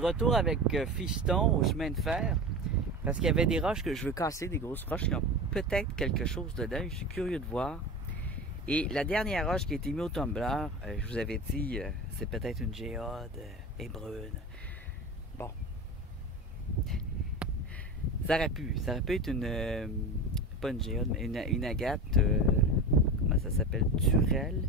de retour avec Fiston au chemin de fer. Parce qu'il y avait des roches que je veux casser, des grosses roches qui ont peut-être quelque chose dedans. Je suis curieux de voir. Et la dernière roche qui a été mise au tumbler, je vous avais dit, c'est peut-être une géode et brune. Bon. Ça aurait pu être une... pas une géode, mais une agate. Comment ça s'appelle? Turelle,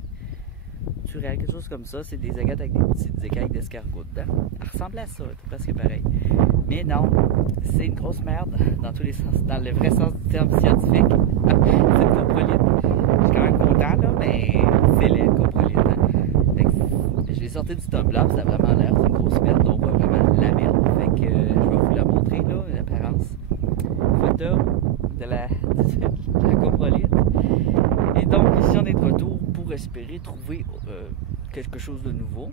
quelque chose comme ça. C'est des agates avec des petites écailles d'escargot dedans. Elle ressemble à ça, c'est presque pareil. Mais non, c'est une grosse merde dans tous les sens, dans le vrai sens du terme scientifique. C'est une coprolite. Je suis quand même content là, mais c'est laid, coprolite. Hein? Je l'ai sorti du tumbler, ça a vraiment l'air d'une grosse merde, donc on voit vraiment la merde. Fait que je vais vous la montrer là, l'apparence. Photo de la coprolite. Et donc ici on est de retour pour espérer trouver quelque chose de nouveau.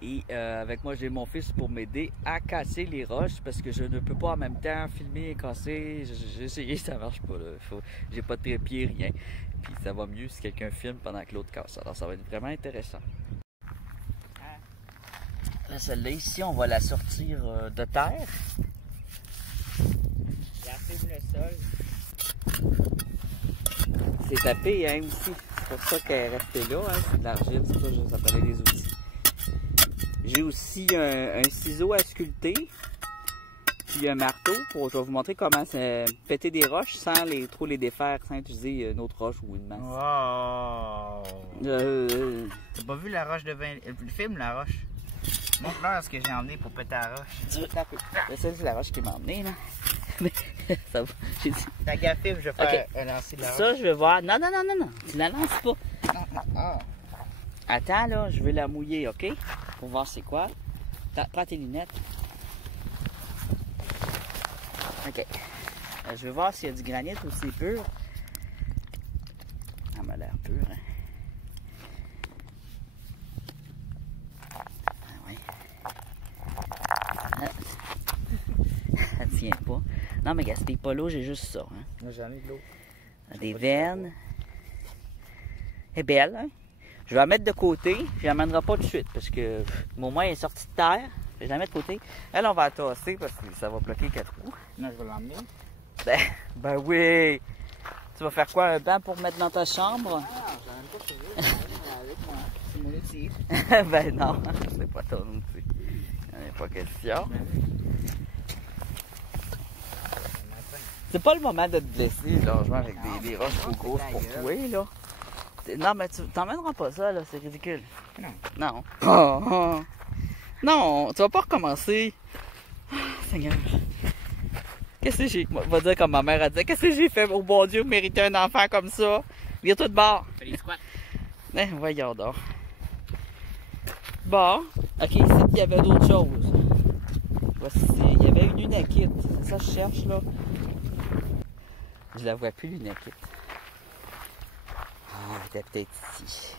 Et avec moi j'ai mon fils pour m'aider à casser les roches parce que je ne peux pas en même temps filmer et casser. J'ai essayé, ça marche pas là. J'ai pas de trépied, rien. Puis ça va mieux si quelqu'un filme pendant que l'autre casse. Alors ça va être vraiment intéressant. Là, celle-là ici, on va la sortir de terre. La filme le sol. C'est tapé hein aussi. C'est pour ça qu'elle est restée là. Hein. C'est de l'argile, c'est pour ça que ça s'appelait des outils. J'ai aussi un ciseau à sculpter, puis un marteau pour, je vais vous montrer comment péter des roches sans trop les défaire, sans utiliser une autre roche ou une masse. Wow! T'as pas vu la roche de 20... Le film, la roche? Montre-leur ce que j'ai emmené pour péter la roche. C'est la roche qui m'a emmené, là. Mais ça va, j'ai dit... T'as gaffé, je vais faire un lancer de la roche. Ça, je vais voir... Non, tu la lances pas. Non. Attends, là, je vais la mouiller, OK? Pour voir c'est quoi. Prends tes lunettes. OK. Je vais voir s'il y a du granit ou si c'est pur. Ça m'a l'air pur, hein? Ah oui. Ça tient pas. Non, mais gaspille pas l'eau, j'ai juste ça. Hein? Moi, j'en ai de l'eau. Des veines. Elle est belle, hein? Je vais la mettre de côté, je la mènerai pas tout de suite parce que au moins elle est sortie de terre. Je vais la mettre de côté. Elle, on va la tasser parce que ça va bloquer 4 roues. Non, je vais l'emmener. Ben oui! Tu vas faire quoi, un banc pour mettre dans ta chambre? Ah, j'en aime pas trouvé. Avec moi. C'est mon outil. Ben non, c'est pas ton outil. Il n'y en a pas question. C'est pas le moment de te blesser, largement, avec des roches trop grosses pour toi, là. Non, mais tu t'emmèneras pas ça, là, c'est ridicule. Non. Non. Non, tu vas pas recommencer. Oh, Seigneur. Qu'est-ce que j'ai... Va dire comme ma mère a dit. Qu'est-ce que j'ai fait, oh bon Dieu, mériter un enfant comme ça? Vire-toi de bord. Fais les squats. Voyons donc. Bon. OK, ici, il y avait d'autres choses. Voici, il y avait une lunakite. C'est ça que je cherche, là. Je la vois plus, lunakite. Ah, elle était peut-être ici.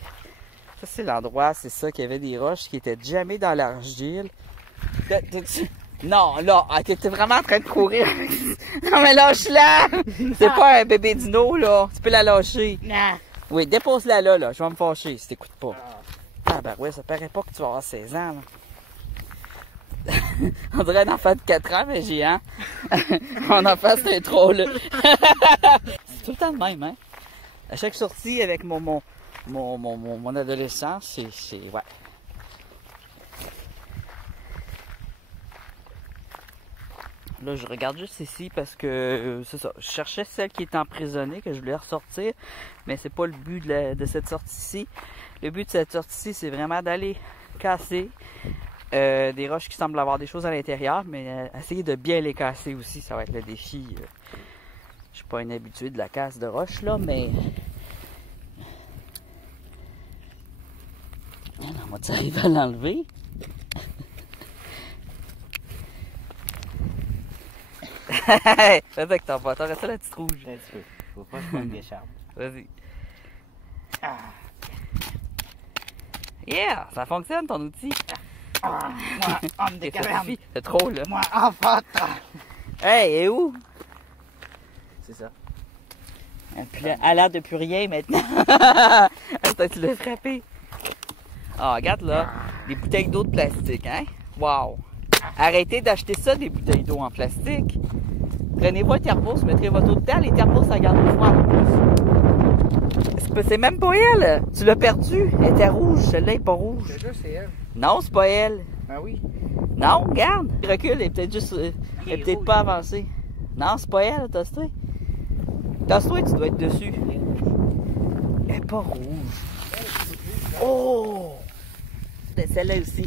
Ça, c'est l'endroit, c'est ça, qu'il y avait des roches qui étaient jamais dans l'argile. Non, là, t'étais vraiment en train de courir. Non, mais lâche-la! C'est pas un bébé dino, là. Tu peux la lâcher. Non. Oui, dépose-la là. Je vais me fâcher si t'écoutes pas. Ah, ben ouais, ça paraît pas que tu vas avoir 16 ans, là. On dirait un enfant de 4 ans, mais géant. Mon enfant, c'est un troll. C'est tout le temps le même, hein? À chaque sortie avec mon adolescent, c'est... Ouais. Là, je regarde juste ici parce que, c'est ça, je cherchais celle qui est emprisonnée, que je voulais ressortir, mais c'est pas le but de cette sortie-ci. Le but de cette sortie-ci, c'est vraiment d'aller casser des roches qui semblent avoir des choses à l'intérieur, mais essayer de bien les casser aussi, ça va être le défi. Je suis pas un habitué de la casse de roches, là, mais... On va-tu arriver à l'enlever? Vas-y avec ton bâton, reste la petite rouge. Un petit peu. Faut pas que je prenne des charmes. Vas-y. Ah. Yeah! Ça fonctionne ton outil. Moi, homme de caverne. C'est trop là. Moi, enfant. Hey, et où? C'est ça. Puis là, elle a l'air de plus rien maintenant. Attends, tu l'as frappé. Ah, regarde là. Des bouteilles d'eau de plastique, hein? Wow! Arrêtez d'acheter ça, des bouteilles d'eau en plastique. Prenez-vous un thermos, mettrez votre eau dedans, les thermos, ça garde le froid en plus. C'est même pas elle! Tu l'as perdue! Elle était rouge, celle-là est pas rouge. C'est juste, c'est elle. Non, c'est pas elle. Ah oui? Non, regarde! Recule, elle est peut-être juste. Elle est peut-être pas avancée. Non, c'est pas elle, tasse-toi. Tasse-toi, tu dois être dessus. Elle est pas rouge. Oh! C'est celle-là aussi.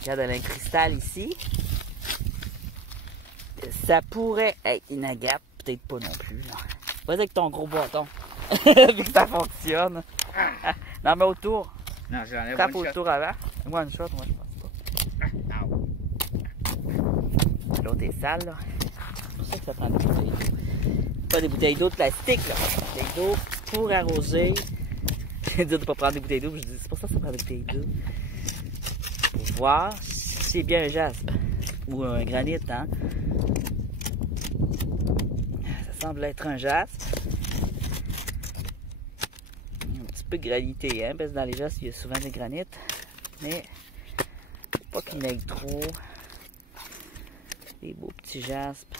Regarde, elle a un cristal ici. Ça pourrait être une agate, peut-être pas non plus. Vas-y avec ton gros bâton. Vu que ça fonctionne. Non, mais autour. Non, j'enlève Tape one shot. autour avant. Moi, une shot, moi, je pense pas. L'autre est sale, là. C'est pour ça que ça prend des bouteilles d'eau. Pas des bouteilles d'eau de plastique, là. Des bouteilles d'eau pour arroser. J'ai dit de pas prendre des bouteilles d'eau. Je dis, c'est pour ça que ça prend des bouteilles d'eau. Pour voir si c'est bien un jaspe. Ou un granit, hein. Ça semble être un jaspe. Un petit peu granité, hein, parce que dans les jaspes, il y a souvent des granites. Mais pas qu'il n'aille trop. Des beaux petits jaspes.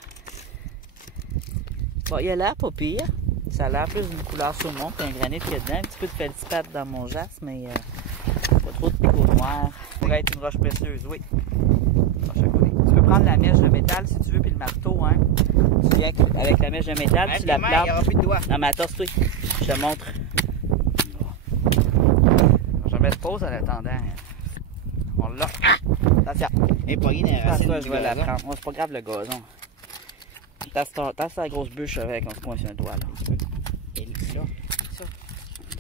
Bon, il a l'air pas pire. Ça a l'air plus d'une couleur saumon qu'un granit qu'il y a dedans. Un petit peu de feldspathe dans mon jaspe, mais pas trop de picots noirs. Ça pourrait être une roche précieuse, oui. Tu peux prendre la mèche de métal si tu veux, puis le marteau, hein. Tu viens avec la mèche de métal, tu la plantes. Il n'y aura plus de doigts. Non, mais attends, toi, je te montre. Je vais mettre pause en attendant. On l'a. Attention. Et pas une racine. Je vais la prendre. Oh, c'est pas grave le gazon. Tasse la grosse bûche avec, on se pointe sur un doigt, là. Et ça.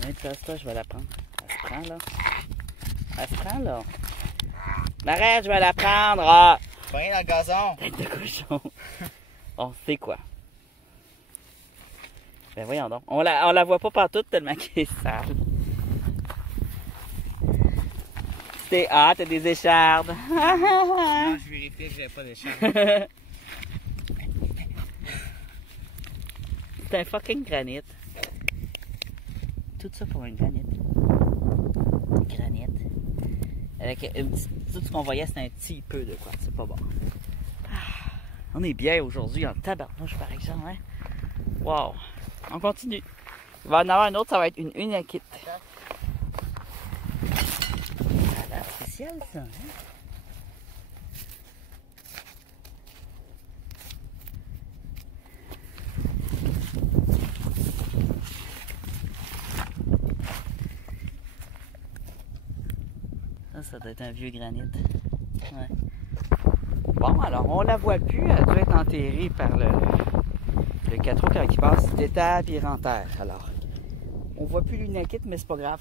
Oui, tasse-toi, je vais la prendre. Elle se prend, là. Elle se prend, là. Arrête, je vais la prendre. Ah. Pas rien dans le gazon. Tête de cochon. On sait quoi. Ben voyons donc. On la voit pas partout tellement qu'elle est sale. Ah, t'as des échardes. Non, je vérifiais que j'avais pas d'écharpe. C'est un fucking granit. Tout ça pour un granit. Granit. Avec tout ce qu'on voyait, c'était un petit peu de quoi. C'est pas bon. Ah, on est bien aujourd'hui en tabarnouche, par exemple. Hein? Wow. On continue. Il va y en avoir un autre, ça va être une unakite. Ça a l'air spécial, ça. Hein? Ça doit être un vieux granit. Ouais. Bon, alors, on la voit plus. Elle doit être enterrée par le 4 roues quand il passe d'étable et renterre. Alors, on voit plus l'unakite, mais c'est pas grave.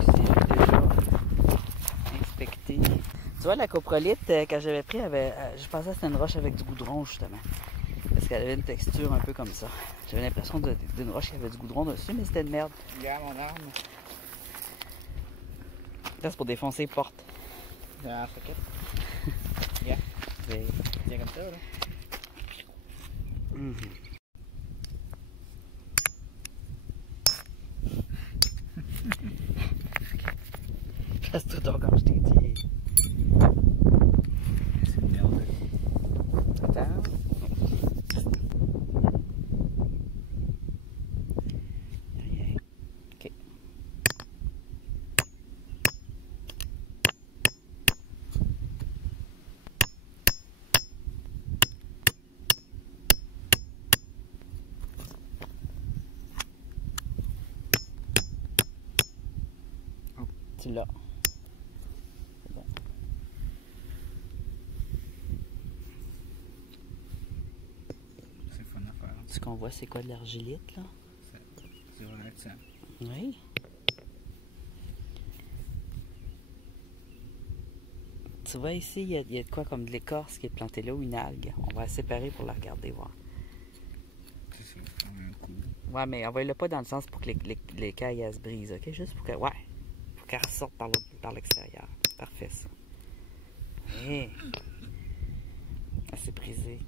C'est déjà inspecté. Tu vois, la coprolite, quand j'avais pris, je pensais que c'était une roche avec du goudron, justement. Parce qu'elle avait une texture un peu comme ça. J'avais l'impression d'une roche qui avait du goudron dessus, mais c'était de merde. Regarde mon arme. Là, c'est pour défoncer les portes. Ah, fuck it. Yeah. C'est comme ça, là. Passe-toi donc comme je t'ai dit. C'est une merde. Attends. OK. Tu l'as. C'est bon. C'est fun à faire. Ce qu'on voit, c'est quoi de l'argilite, là? C'est relaxant. Oui. Tu vois ici, il y a de quoi comme de l'écorce qui est plantée là ou une algue. On va la séparer pour la regarder voir. C'est ça, faire un coup. Ouais, mais envoie-le pas dans le sens pour que les cailles elles se brisent, ok? Juste pour que. Ouais. Pour qu'elle ressorte par l'extérieur. Parfait, ça. Hé! Elle s'est brisée.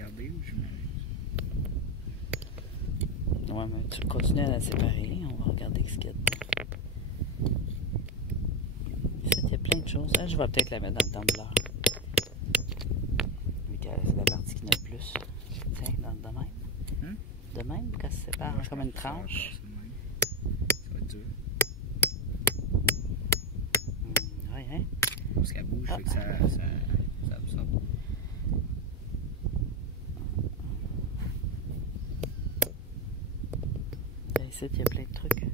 regarder ou je m'amuse? Ouais, mais tu continues à la séparer. On va regarder ce qu'il y a dedans. Ici, il y a plein de choses. Ah, je vais peut-être la mettre dans le tumbler. Vu que c'est la partie qui n'a le plus. Tiens, de même. De même, quand ça se sépare comme une tranche. Ça va être dur. Ouais, hein? Parce qu'elle bouge, fait que ça absorbe. Ici, il y a plein de trucs.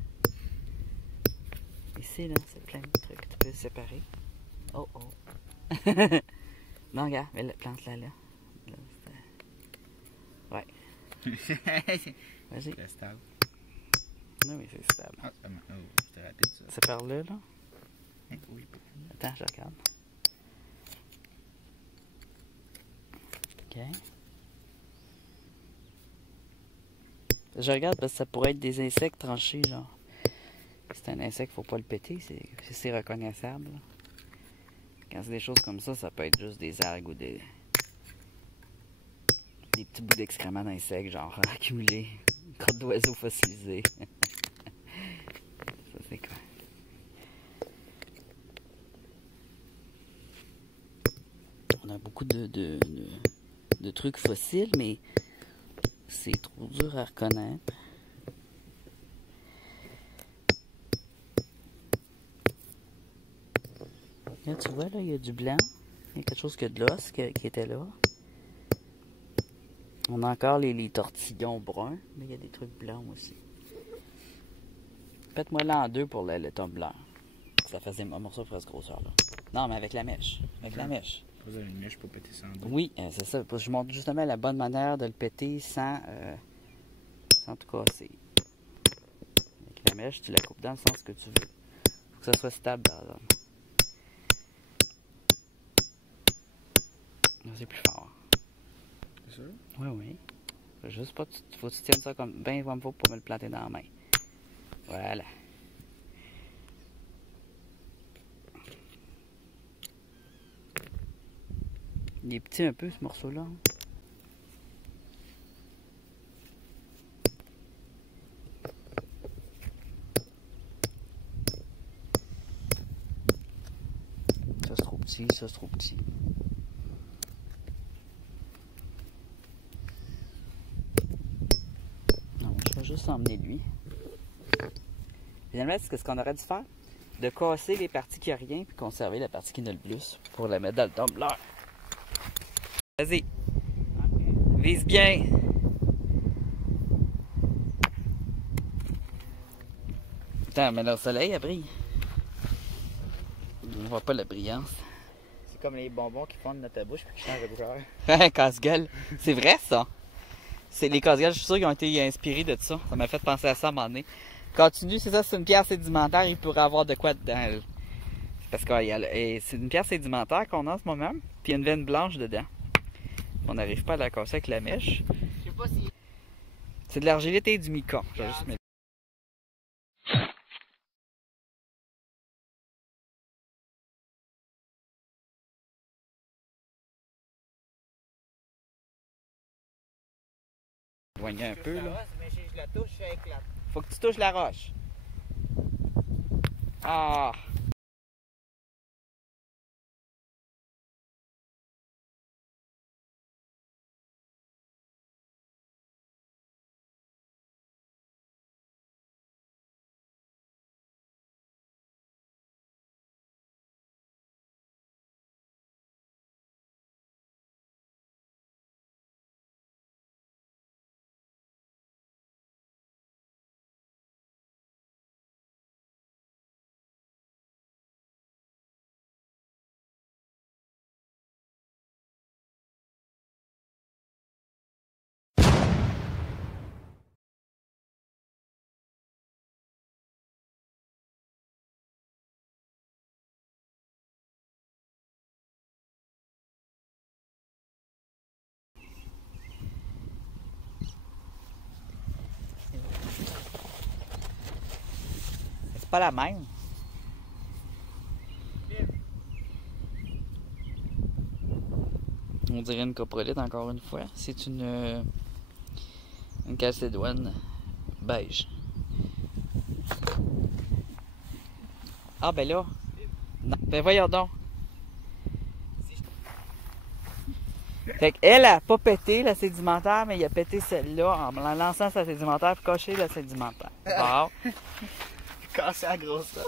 Ici, là, c'est plein de trucs. Tu peux séparer. Oh, oh. Non, regarde, mais plante-la là. Ouais. Vas-y. C'est stable. Non, mais c'est stable. Ah, c'était rapide, ça. C'est par là, là? Oui. Attends, je regarde. OK. Je regarde parce que ça pourrait être des insectes tranchés, genre. Si c'est un insecte, faut pas le péter, c'est reconnaissable. Là. Quand c'est des choses comme ça peut être juste des algues ou des petits bouts d'excréments d'insectes, genre accumulés, crottes d'oiseaux fossilisées. Ça, c'est quoi? On a beaucoup de trucs fossiles, mais c'est trop dur à reconnaître. Là, tu vois, là, il y a du blanc. Il y a quelque chose que de l'os qui était là. On a encore les tortillons bruns, mais il y a des trucs blancs aussi. Faites-moi là en deux pour le tumbler. Ça faisait un morceau de cette grosseur-là. Non, mais avec la mèche. Avec la mèche. Vous avez une mèche pour péter ça en deux. Oui, c'est ça. Je montre justement la bonne manière de le péter sans tout casser. Avec la mèche, tu la coupes dans le sens que tu veux. Faut que ça soit stable dans la zone. C'est plus fort. C'est sûr? Oui. Juste pas, faut que tu tiennes ça comme bien comme faut pour me le planter dans la main. Voilà. Il est petit un peu ce morceau-là. Ça c'est trop petit, ça c'est trop petit. Non, je vais juste emmener lui. Finalement, c'est ce qu'on aurait dû faire? De casser les parties qui n'ont rien puis conserver la partie qui n'a le plus pour la mettre dans le tumbler. Vas-y. Vise bien. Attends, mais le soleil, elle brille. On ne voit pas la brillance. C'est comme les bonbons qui fondent dans ta bouche puis qui changent de couleur. Casse-gueule. C'est vrai, ça. C'est les casse-gueules, je suis sûr qu'ils ont été inspirés de ça. Ça m'a fait penser à ça à un moment donné. Continue, c'est ça, c'est une pierre sédimentaire, il pourrait avoir de quoi dedans. Parce que c'est une pierre sédimentaire qu'on a en ce moment, puis il y a une veine blanche dedans. On n'arrive pas à la casser avec la mèche. Je sais pas si... C'est de l'argilite et du mica. Je vais juste mettre... Éloigner un peu, là. Mais je la touche, ça éclate. Faut que tu touches la roche. Ah! C'est pas la même. On dirait une coprolite encore une fois. C'est une calcédoine beige. Ah ben là. Non, ben voyons donc. Fait qu'elle a pas pété la sédimentaire, mais il a pété celle-là en la lançant sa sédimentaire pour cocher la sédimentaire. Bon. Casser la grosse là.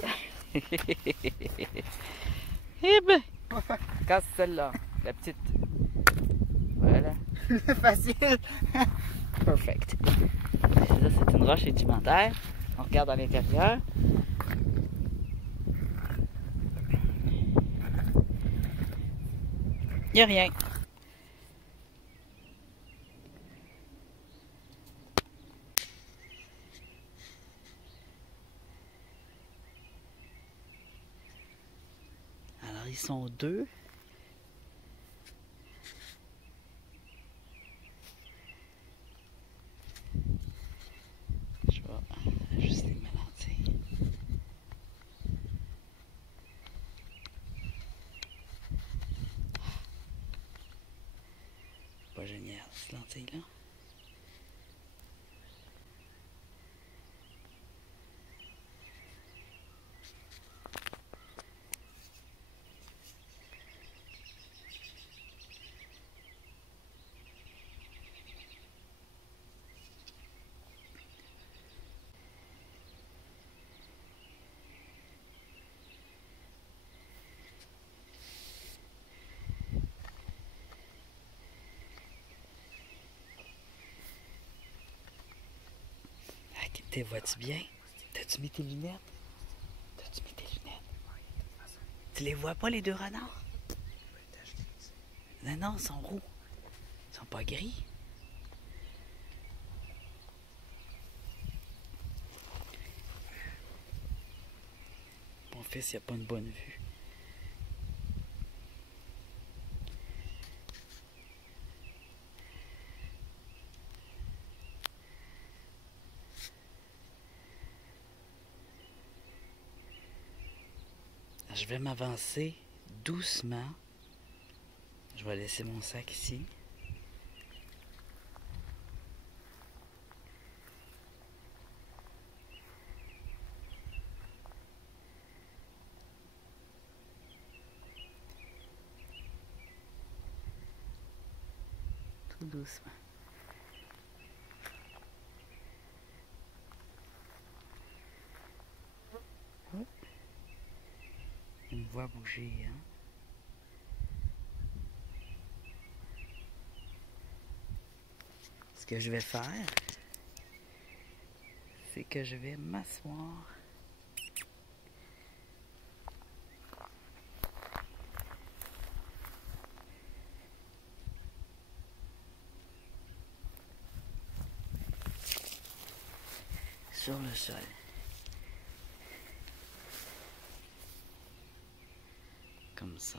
Eh ben, casse celle-là, la petite. Voilà. Facile. Perfect. Là, c'est une roche sédimentaire. On regarde à l'intérieur. Il n'y a rien. Alors, ils sont deux. Je vais ajuster ma lentille. Pas génial, cette lentille-là. T'es vois-tu bien? T'as-tu mis tes lunettes? T'as-tu mis tes lunettes? Tu les vois pas, les deux renards? Non, non, ils sont roux. Ils sont pas gris. Mon fils, il a pas une bonne vue. Je vais m'avancer doucement. Je vais laisser mon sac ici. Tout doucement. On me voit bouger, hein? Ce que je vais faire, c'est que je vais m'asseoir. Sur le sol. Comme ça.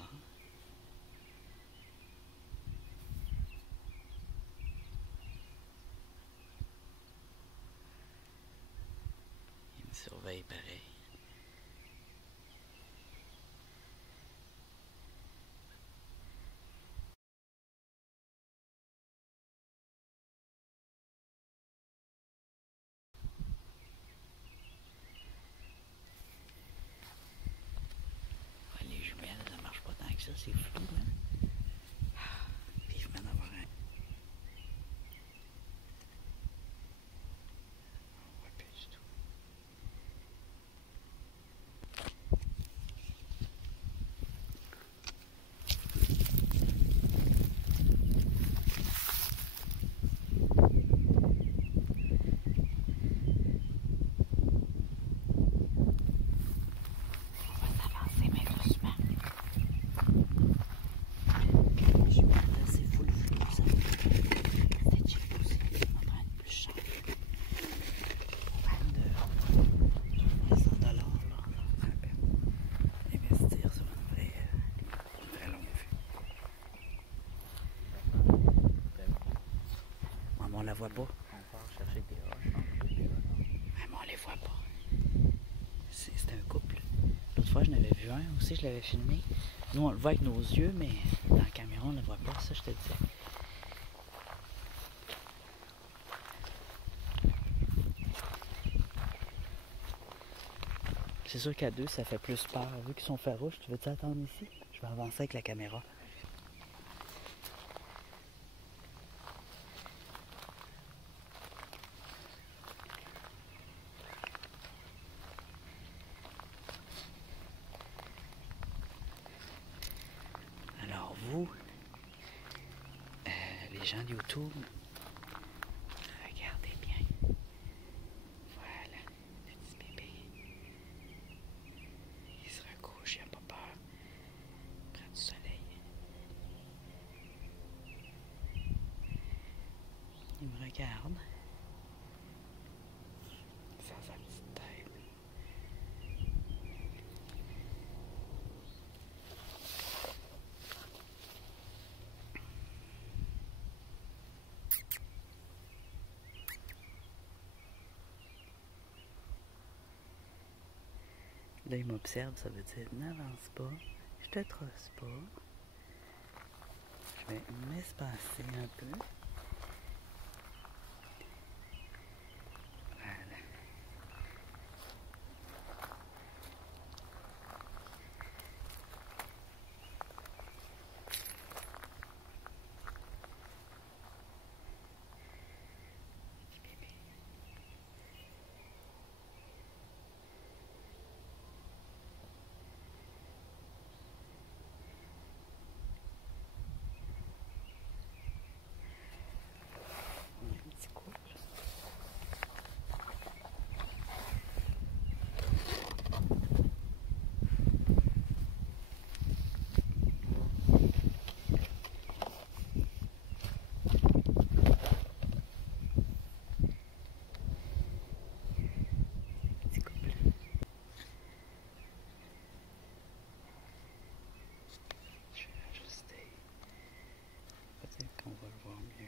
Il me surveille pareil. Les jumelles, ça marche pas tant que ça, c'est flou, hein? Vivement d'avoir un. On voit plus du tout. On la voit pas. On part chercher des roches. Ouais, mais on les voit pas. C'est un couple. L'autre fois, je n'avais vu un aussi, je l'avais filmé. Nous, on le voit avec nos yeux, mais dans le camion, caméra, on ne voit pas, ça je te disais. C'est sûr qu'à deux, ça fait plus peur. Vu qu'ils sont farouches, tu veux t'attendre ici? Je vais avancer avec la caméra. Alors vous, les gens de YouTube, regardez bien. Voilà, le petit bébé. Il se recouche, il n'a pas peur. Près du soleil. Il me regarde. Sans sa petite tête. Là, il m'observe, ça veut dire n'avance pas, je te trosse pas. Je vais m'espacer un peu. Voilà. On va le voir mieux.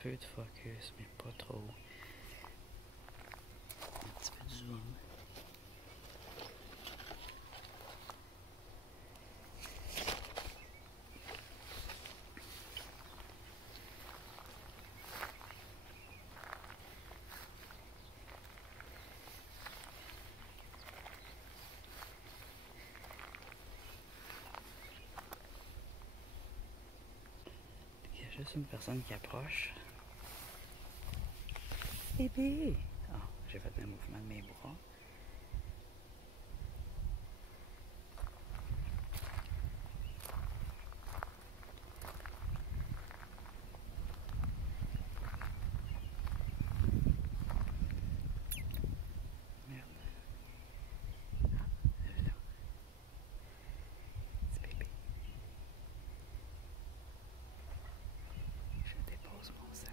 Peu de focus, mais pas trop. Un petit peu de zoom. Il y a juste une personne qui approche. Bébé! Ah, j'ai fait un mouvement de mes bras. Merde. Ah, elle est là. C'est bébé. Je dépose mon sac.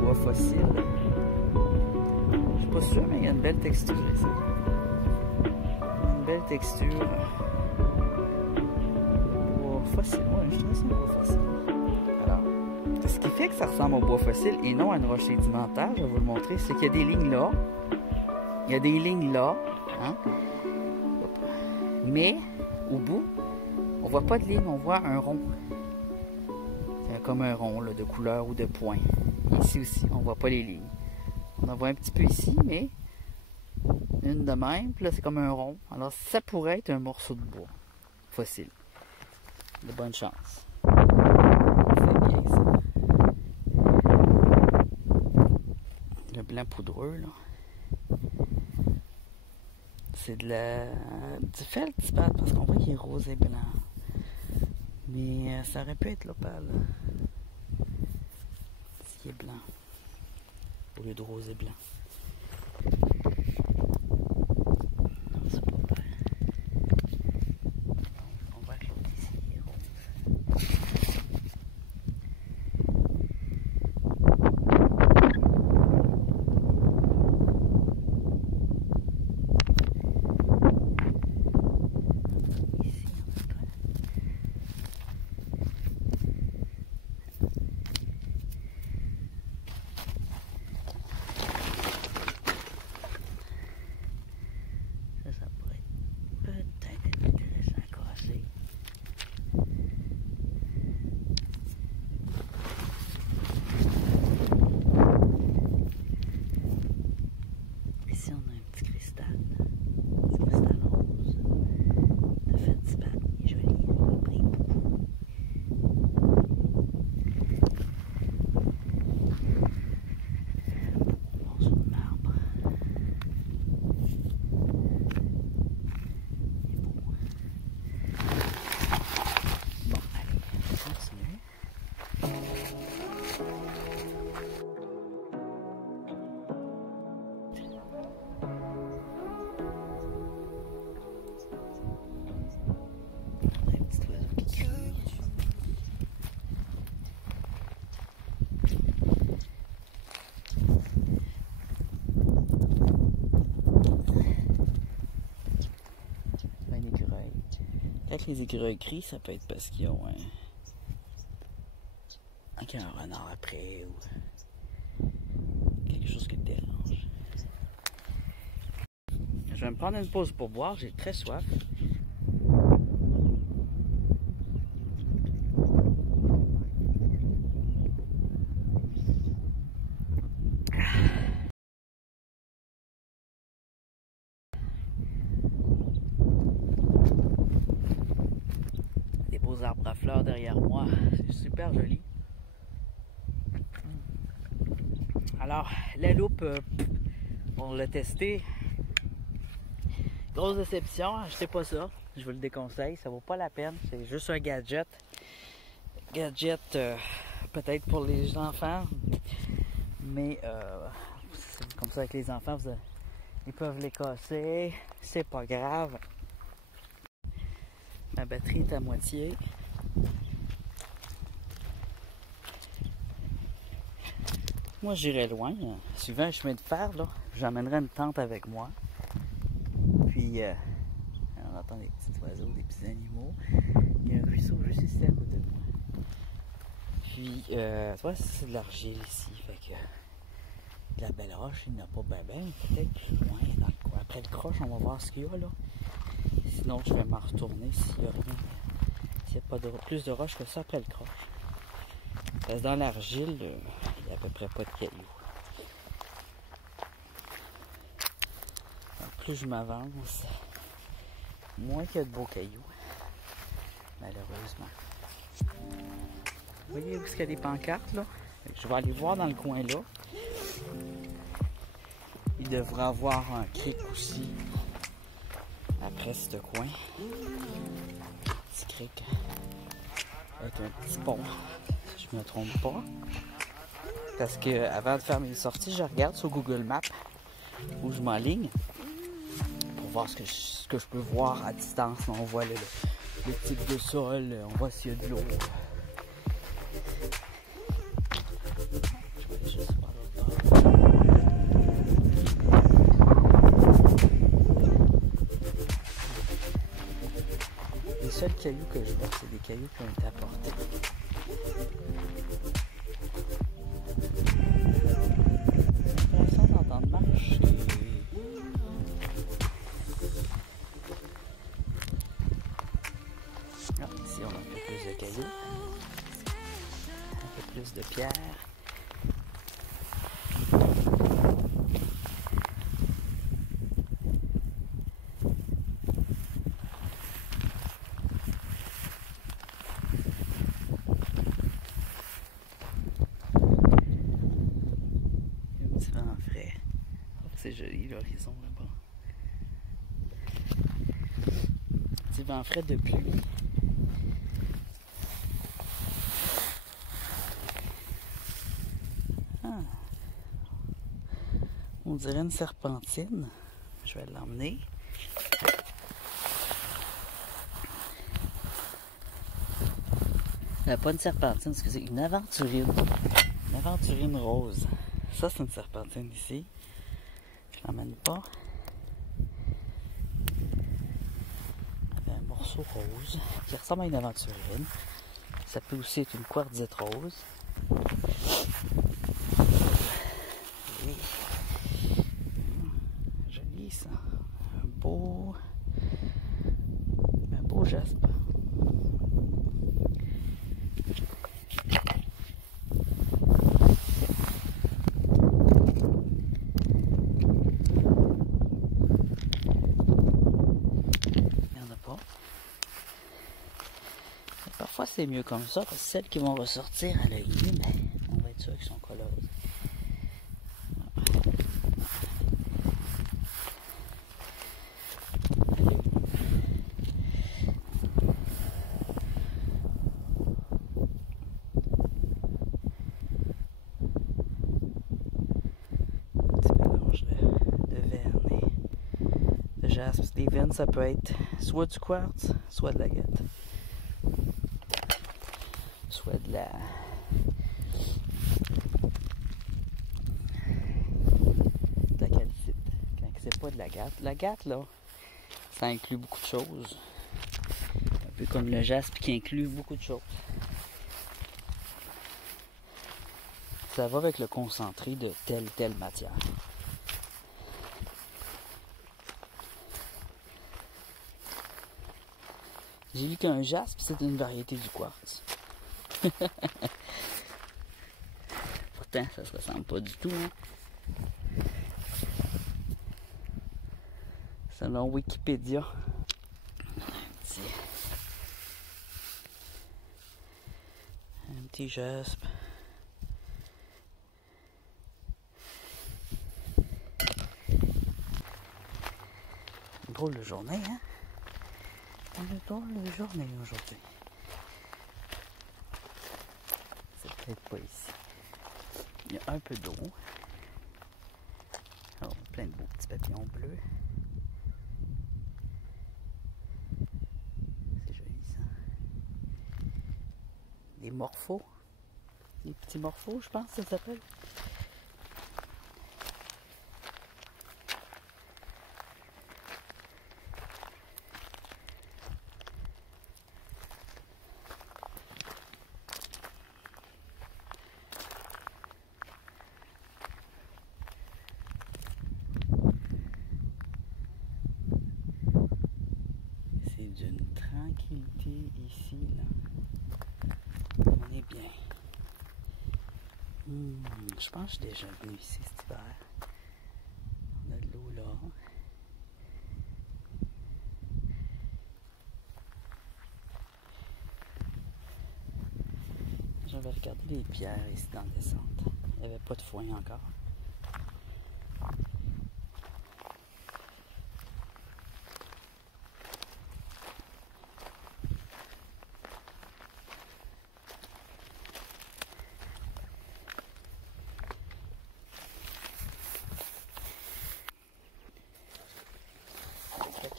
Bois fossile. Je suis pas sûr, mais il y a une belle texture ici. Une belle texture. Bois fossile. Ouais, je trouve ça un bois fossile. Alors, ce qui fait que ça ressemble au bois fossile et non à une roche sédimentaire, je vais vous le montrer, c'est qu'il y a des lignes là. Il y a des lignes là. Hein? Mais, au bout, on voit pas de ligne, on voit un rond. comme un rond là, de couleur ou de points. Ici aussi, on voit pas les lignes. On en voit un petit peu ici, mais une de même, puis là c'est comme un rond. Alors ça pourrait être un morceau de bois fossile. De bonne chance. C'est bien ça. Le blanc poudreux, là. C'est du feldspathe parce qu'on voit qu'il est rose et blanc. Mais ça aurait pu être l'opale. S'il est blanc. Au lieu de rose et blanc. Non, c'est pas opale. On voit que l'autre ici est rose. Ça pourrait peut-être être intéressant à casser. Ici, on a un petit cristal. Un petit cristal rose. De feldspathe. Il est joli. Il brille beaucoup. Morceau de marbre. Bon, allez, on va continuer. On a un petit oiseau qui crie. Un écureuil. Quand les écureuils crient, ça peut être parce qu'ils ont qu'il y a un renard après ou quelque chose qui te dérange. Je vais me prendre une pause pour boire, j'ai très soif. Des beaux arbres à fleurs derrière moi, c'est super joli. Alors, la loupe, on l'a testé. Grosse déception, achetez pas ça. Je vous le déconseille, ça vaut pas la peine. C'est juste un gadget. Gadget peut-être pour les enfants. Mais c'est comme ça avec les enfants, ils peuvent les casser. C'est pas grave. Ma batterie est à moitié. Moi, j'irai loin. Suivant un chemin de fer, là, j'emmènerai une tente avec moi. Puis, on entend des petits oiseaux, des petits animaux. Il y a un ruisseau juste ici à côté de moi. Puis, tu vois, c'est de l'argile ici. Fait que, de la belle roche, il n'y en a pas bien. Peut-être plus loin, dans le coin. Après le croche, on va voir ce qu'il y a là. Sinon, je vais m'en retourner s'il n'y a rien. S'il n'y a pas plus de roches que ça après le croche. Parce que dans l'argile, il n'y a à peu près pas de cailloux. Donc, plus je m'avance, moins qu'il y a de beaux cailloux. Malheureusement. Vous voyez où est-ce qu'il y a des pancartes là? Je vais aller voir dans le coin là. Il devrait avoir un cric aussi. Après ce coin. Petit cric. Avec un petit pont. Si je me trompe pas. Parce que avant de faire mes sorties, je regarde sur Google Maps où je m'enligne pour voir ce que je peux voir à distance. On voit le type de sol, on voit s'il y a de l'eau. Je vais aller juste voir l'autre bord. Les seuls cailloux que je vois, c'est des cailloux qui ont été apportés. C'est intéressant d'entendre marcher. Ah, ici on a un peu plus de cailloux. plus de pierres. Un petit vent frais. Oh, c'est joli l'horizon là-bas. Petit vent frais de pluie. Ah. On dirait une serpentine. Je vais l'emmener. Pas une serpentine, excusez, une aventurine. Une aventurine rose. Ça, c'est une serpentine ici. Je l'emmène pas. Il y a un morceau rose qui ressemble à une aventurine. Ça peut aussi être une quartzite rose. Oui. Joli ça. Un beau jaspe. Parfois c'est mieux comme ça, parce que celles qui vont ressortir à l'œil nu, mais on va être sûr qu'elles sont colorées. Petit mélange de verne et de jaspe. Les vernes, ça peut être soit du quartz, soit de l'agate. Soit de la calcite. Quand c'est pas de l'agate. L'agate, là, ça inclut beaucoup de choses. Un peu comme le jaspe qui inclut beaucoup de choses. Ça va avec le concentré de telle matière. J'ai vu qu'un jaspe, c'est une variété du quartz. Pourtant, ça se ressemble pas du tout. Hein? Selon Wikipédia. Un petit jaspe. Une drôle de journée, hein? Une drôle de journée aujourd'hui. C'est peut-être pas ici. Il y a un peu d'eau. Oh, plein de beaux petits papillons bleus. C'est joli ça. Des morphos. Des petits morphos, je pense que ça s'appelle. D'une tranquillité ici, là. On est bien. Je pense que je suis déjà venu ici cet hiver. On a de l'eau là. J'avais regardé les pierres ici dans la descente. Il n'y avait pas de foin encore.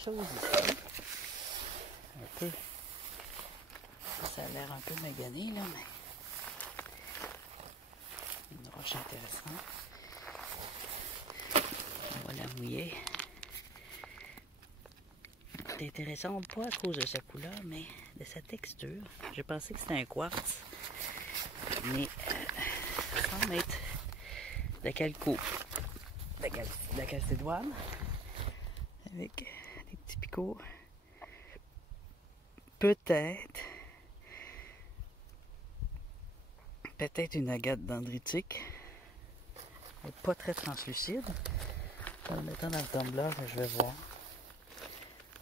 Ici. Un peu. Ça a l'air un peu magané là, mais une roche intéressante. On va la mouiller. C'est intéressant pas à cause de sa couleur, mais de sa texture. J'ai pensé que c'était un quartz, mais ça semble être de la calco, de la calcédoine, avec des petits picots. Peut-être Peut-être une agate dendritique. Elle n'est pas très translucide. En le mettant dans le tumbler, je vais voir.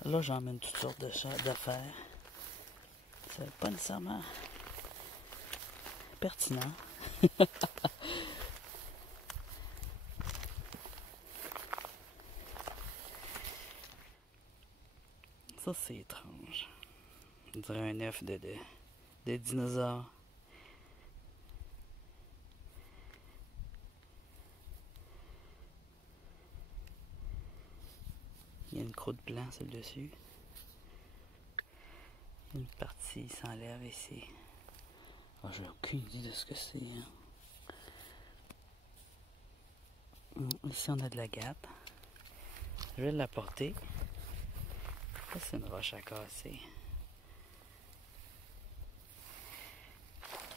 Là, j'emmène toutes sortes d'affaires. C'est pas nécessairement pertinent. Ça, c'est étrange. On dirait un œuf de dinosaure. Il y a une croûte blanche sur le dessus. Une partie s'enlève ici. Oh, j'ai aucune idée de ce que c'est. Ici, on a de l'agate. Je vais l'apporter. Ça, c'est une roche à casser.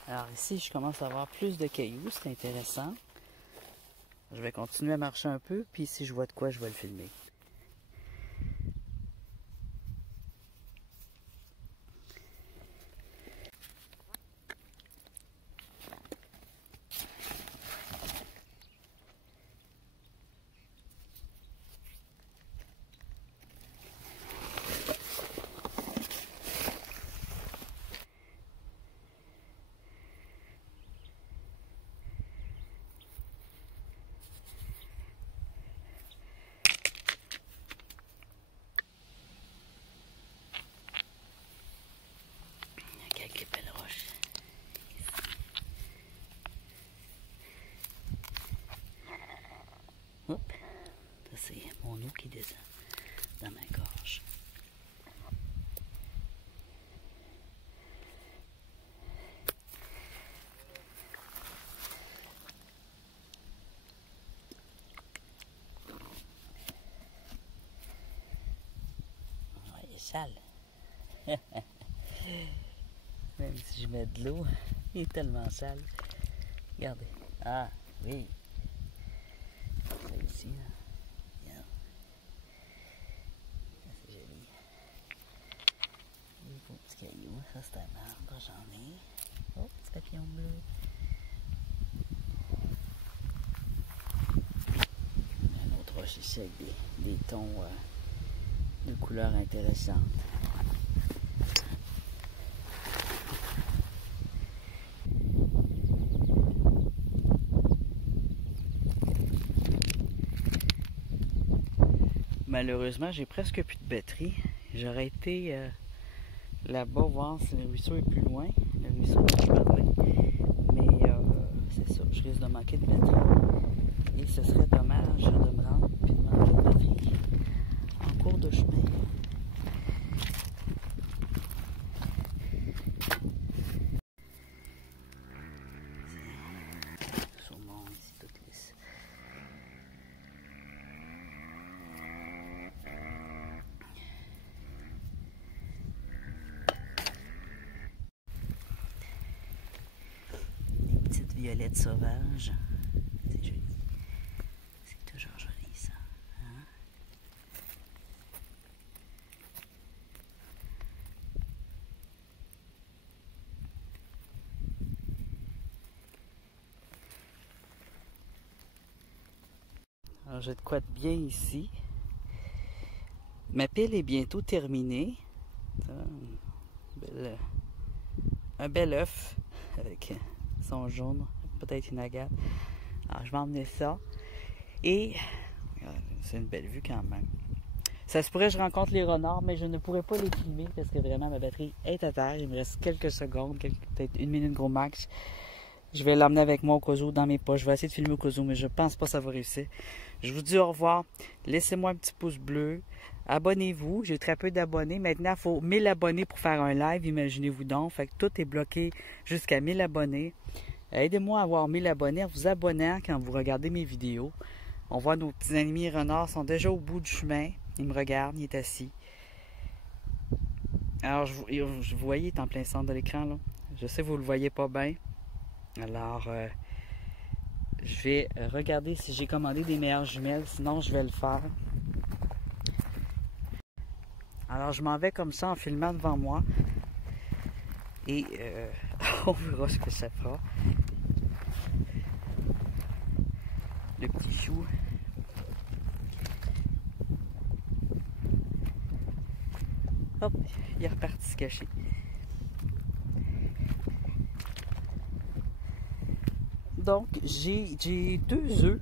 Alors ici, je commence à avoir plus de cailloux. C'est intéressant. Je vais continuer à marcher un peu. Puis si je vois de quoi, je vais le filmer. Hop, ça c'est mon eau qui descend dans ma gorge. Ouais, il est sale. Même si je mets de l'eau, il est tellement sale. Regardez. Ah, oui. Ici, là. Regarde. Ça, c'est joli. Des beaux petits cailloux. Ça, c'est un arbre, j'en ai. Oh, petit papillon bleu. Un autre roche ici avec des tons de couleurs intéressantes. Malheureusement, j'ai presque plus de batterie. J'aurais été là-bas voir si le ruisseau est plus loin. Le ruisseau dont je parlais. Mais c'est ça, je risque de manquer de batterie. Et ce serait dommage de me rendre et de manquer de batterie en cours de chemin. Saumon ici, toute lisse. Violette sauvage. C'est joli. C'est toujours joli ça. Hein? Alors j'ai de quoi de bien ici. Ma pile est bientôt terminée. Un bel œuf avec son jaune, peut-être une agate. Alors je vais emmener ça. Et c'est une belle vue quand même. Ça se pourrait que je rencontre les renards, mais je ne pourrais pas les filmer parce que vraiment ma batterie est à terre. Il me reste quelques secondes, peut-être une minute gros max. Je vais l'emmener avec moi au cas où dans mes poches. Je vais essayer de filmer au cas où, mais je pense pas que ça va réussir. Je vous dis au revoir. Laissez-moi un petit pouce bleu. Abonnez-vous. J'ai très peu d'abonnés. Maintenant, il faut 1000 abonnés pour faire un live. Imaginez-vous donc. Fait que tout est bloqué jusqu'à 1000 abonnés. Aidez-moi à avoir 1000 abonnés en vous abonnant quand vous regardez mes vidéos. On voit nos petits amis renards sont déjà au bout du chemin. Ils me regardent. Il est assis. Alors, vous voyez, il est en plein centre de l'écran, là. Je sais que vous ne le voyez pas bien. Alors, je vais regarder si j'ai commandé des meilleures jumelles, sinon je vais le faire. Alors, je m'en vais comme ça en filmant devant moi. Et on verra ce que ça fera. Le petit chou. Hop, il est reparti se cacher. Donc, j'ai 2 œufs,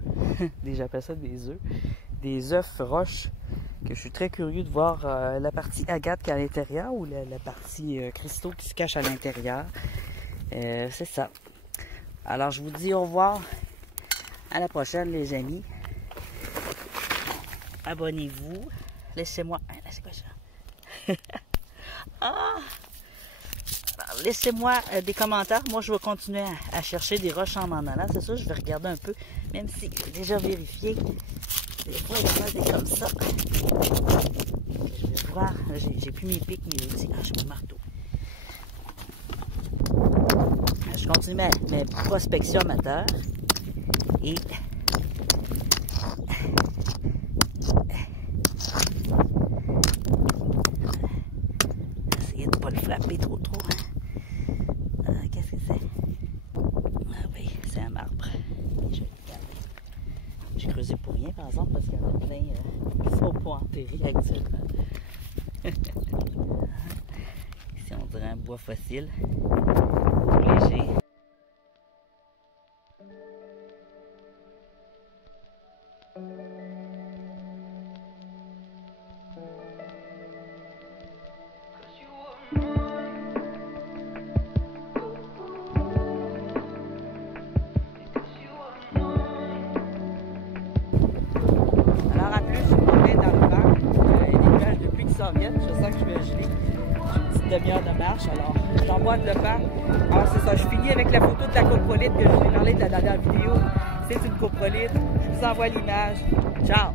j'appelle ça des œufs roches, que je suis très curieux de voir la partie agate qui est à l'intérieur ou la partie cristaux qui se cache à l'intérieur. C'est ça. Alors, je vous dis au revoir. À la prochaine, les amis. Abonnez-vous. Laissez-moi... c'est quoi ça? Laissez-moi des commentaires. Moi, je vais continuer à chercher des roches en m'en allant. C'est ça, je vais regarder un peu. Même si j'ai déjà vérifié. Des fois, il y en a des comme ça. Je vais voir. J'ai plus mes pics, mes outils. Ah, j'ai mon marteau. Je continue mes prospections amateurs. Et... essayez de ne pas le frapper trop. Hein. Qu'est-ce que c'est? Ah oui, c'est un marbre. Je vais regarder. J'ai creusé pour rien, par exemple, parce qu'il y en a plein qui ne sont pas enterrés actuellement. Ici, on dirait un bois fossile. Léger. Alors à plus, je m'en vais dans le parc. Il y a des nuages de pluie qui s'en viennent. Je sens que je vais geler. J'ai une petite demi-heure de marche. Alors, j'emboîte le pas. Alors c'est ça, je finis avec la photo de la coprolite que je vous ai parlé de la dernière vidéo. C'est une coprolite. Je vous envoie l'image. Ciao!